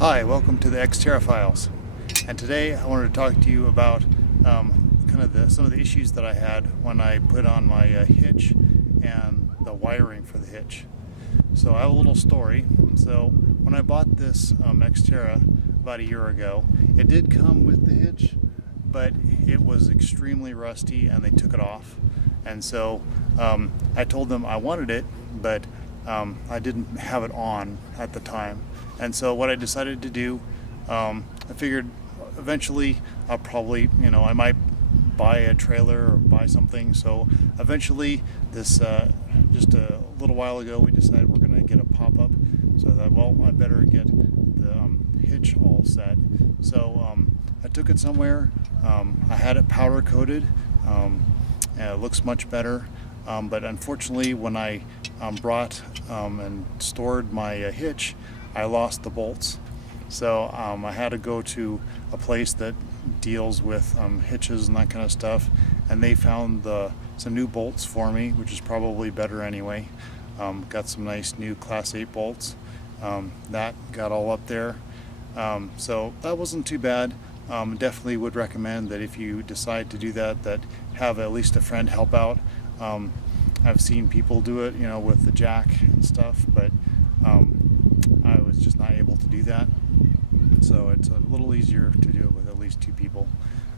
Hi, welcome to the Xterra files, and today I wanted to talk to you about some of the issues that I had when I put on my hitch and the wiring for the hitch. So I have a little story. So when I bought this Xterra about a year ago, it did come with the hitch, but it was extremely rusty and they took it off. And so I told them I wanted it, but I didn't have it on at the time. And so what I decided to do, I figured eventually I'll probably, I might buy a trailer or buy something. So eventually this, just a little while ago, we decided we're gonna get a pop-up. So I thought, well, I better get the hitch all set. So I took it somewhere. I had it powder coated. And it looks much better. But unfortunately, when I brought and stored my hitch, I lost the bolts. So I had to go to a place that deals with hitches and that kind of stuff, and they found some new bolts for me, which is probably better anyway. Got some nice new Class 8 bolts. That got all up there. So that wasn't too bad. Definitely would recommend that if you decide to do that, that have at least a friend help out. I've seen people do it, with the jack and stuff, but I was just not able to do that. So it's a little easier to do it with at least two people.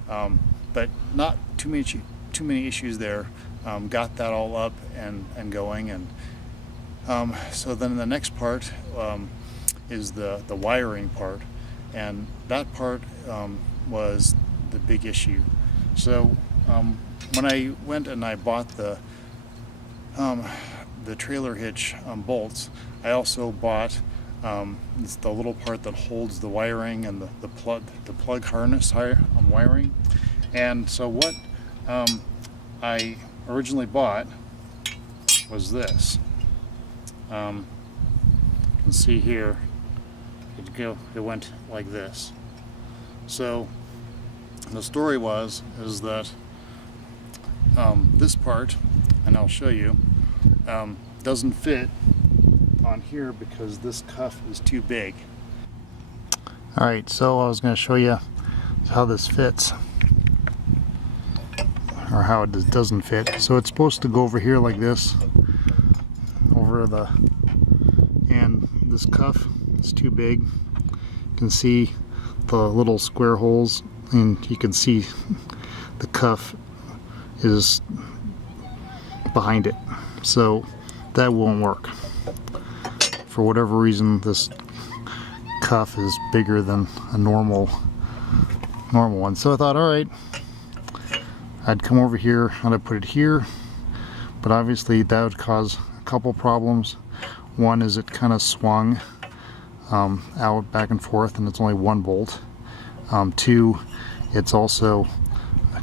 But not too many issues there. Got that all up and going, and so then the next part is the wiring part, and that part was the big issue. So when I went and I bought the trailer hitch bolts, I also bought it's the little part that holds the wiring and the plug harness wiring. And so what I originally bought was this. You can see here it went like this. So the story is that this part, and I'll show you, doesn't fit on here because this cuff is too big. Alright, so I was going to show you how this fits, or how it doesn't fit. So it's supposed to go over here like this, and this cuff is too big. You can see the little square holes, and you can see the cuff is behind it, so that won't work. For whatever reason, this cuff is bigger than a normal one. So I thought, alright, I'd come over here and I'd put it here, but obviously that would cause a couple problems. One is it kind of swung out back and forth, and it's only one bolt. Two, it's also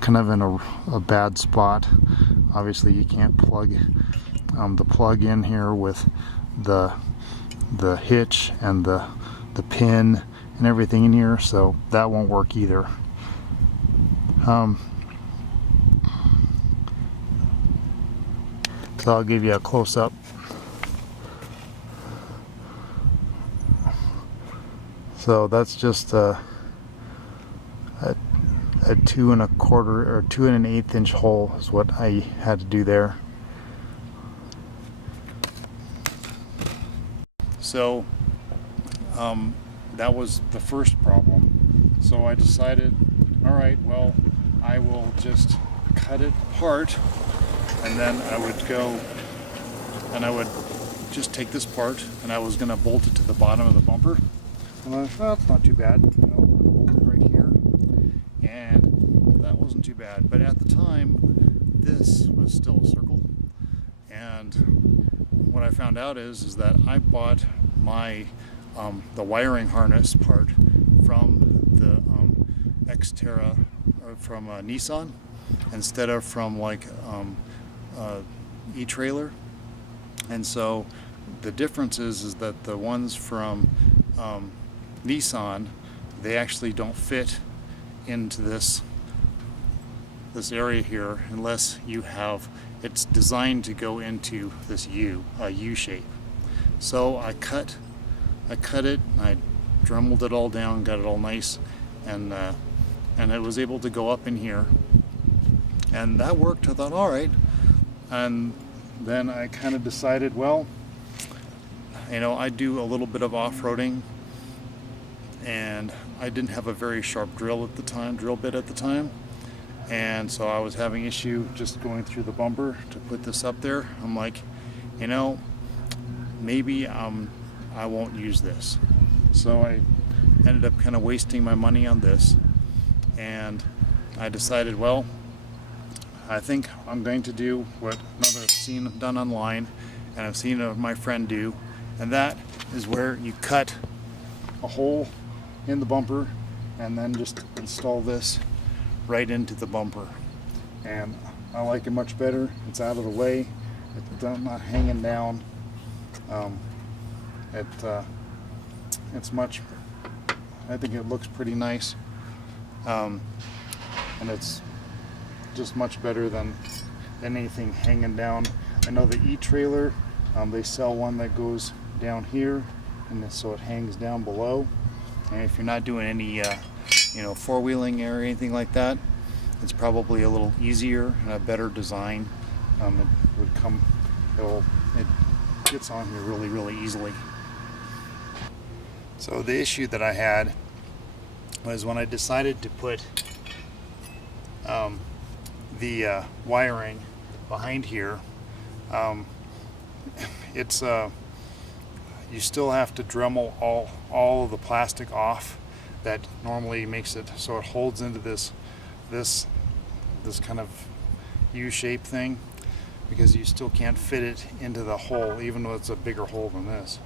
kind of in a bad spot. Obviously you can't plug the plug in here with the hitch and the pin and everything in here, so that won't work either. So I'll give you a close-up. So that's just a 2 1/4 or 2 1/8 inch hole is what I had to do there. So that was the first problem. So I decided, alright, well, I will just cut it apart, and then I would go and I would just take this part, and I was going to bolt it to the bottom of the bumper. And I thought, well, it's not too bad. Bolt it right here, and that wasn't too bad. But at the time, this was still a circle, and what I found out is that I bought my the wiring harness part from the Xterra, or from Nissan, instead of from like e-trailer. And so the difference is that the ones from Nissan, they actually don't fit into this area here unless you have, it's designed to go into this U shape. So I cut it, I dremeled it all down, got it all nice, and it was able to go up in here, and that worked. I thought, all right. And then I kind of decided, well, I do a little bit of off-roading, and I didn't have a very sharp drill bit at the time, and so I was having issue just going through the bumper to put this up there. I'm like, maybe I won't use this. So I ended up kind of wasting my money on this, and I decided, well, I think I'm going to do what I've seen done online, and I've seen my friend do, and that is where you cut a hole in the bumper and then just install this right into the bumper. And I like it much better. It's out of the way. It's not hanging down. I think it looks pretty nice, and it's just much better than anything hanging down. I know the E-trailer, they sell one that goes down here, and so it hangs down below. And if you're not doing any four-wheeling or anything like that, it's probably a little easier and a better design. It gets on here really, really easily. So the issue that I had was when I decided to put the wiring behind here. You still have to Dremel all of the plastic off that normally makes it so it holds into this kind of U-shaped thing, because you still can't fit it into the hole, even though it's a bigger hole than this.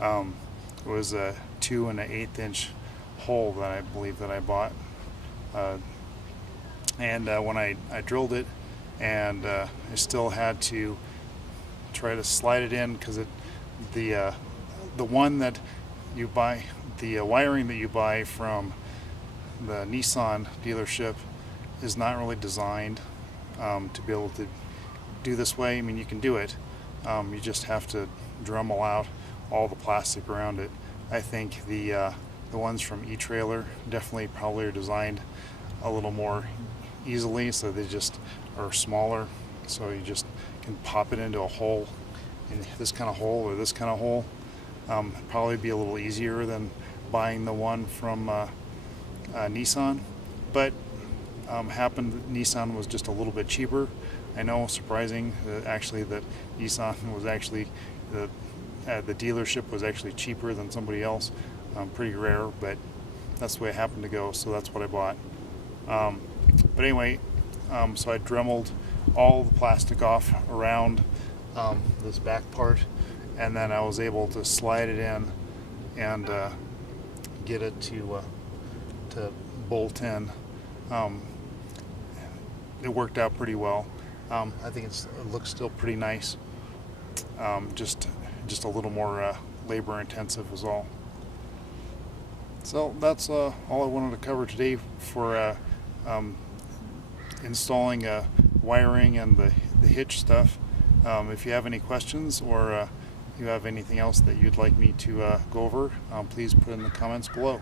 It was a 2 1/8 inch hole that I believe that I bought, and when I drilled it, and I still had to try to slide it in, because the one that you buy, the wiring that you buy from the Nissan dealership is not really designed to be able to do this way. I mean, you can do it, you just have to Dremel out all the plastic around it. I think the ones from E-trailer definitely probably are designed a little more easily, so they just are smaller, so you just can pop it into a hole, in this kind of hole or this kind of hole. Probably be a little easier than buying the one from Nissan, but happened that Nissan was just a little bit cheaper. I know, surprising actually, that Nissan was actually the dealership was actually cheaper than somebody else. Pretty rare, but that's the way it happened to go, so that's what I bought. But anyway, so I Dremeled all the plastic off around this back part, and then I was able to slide it in and get it to bolt in. It worked out pretty well. I think it looks still pretty nice. Just a little more labor intensive is all. So that's all I wanted to cover today for installing wiring and the hitch stuff. If you have any questions, or you have anything else that you'd like me to go over, please put in the comments below.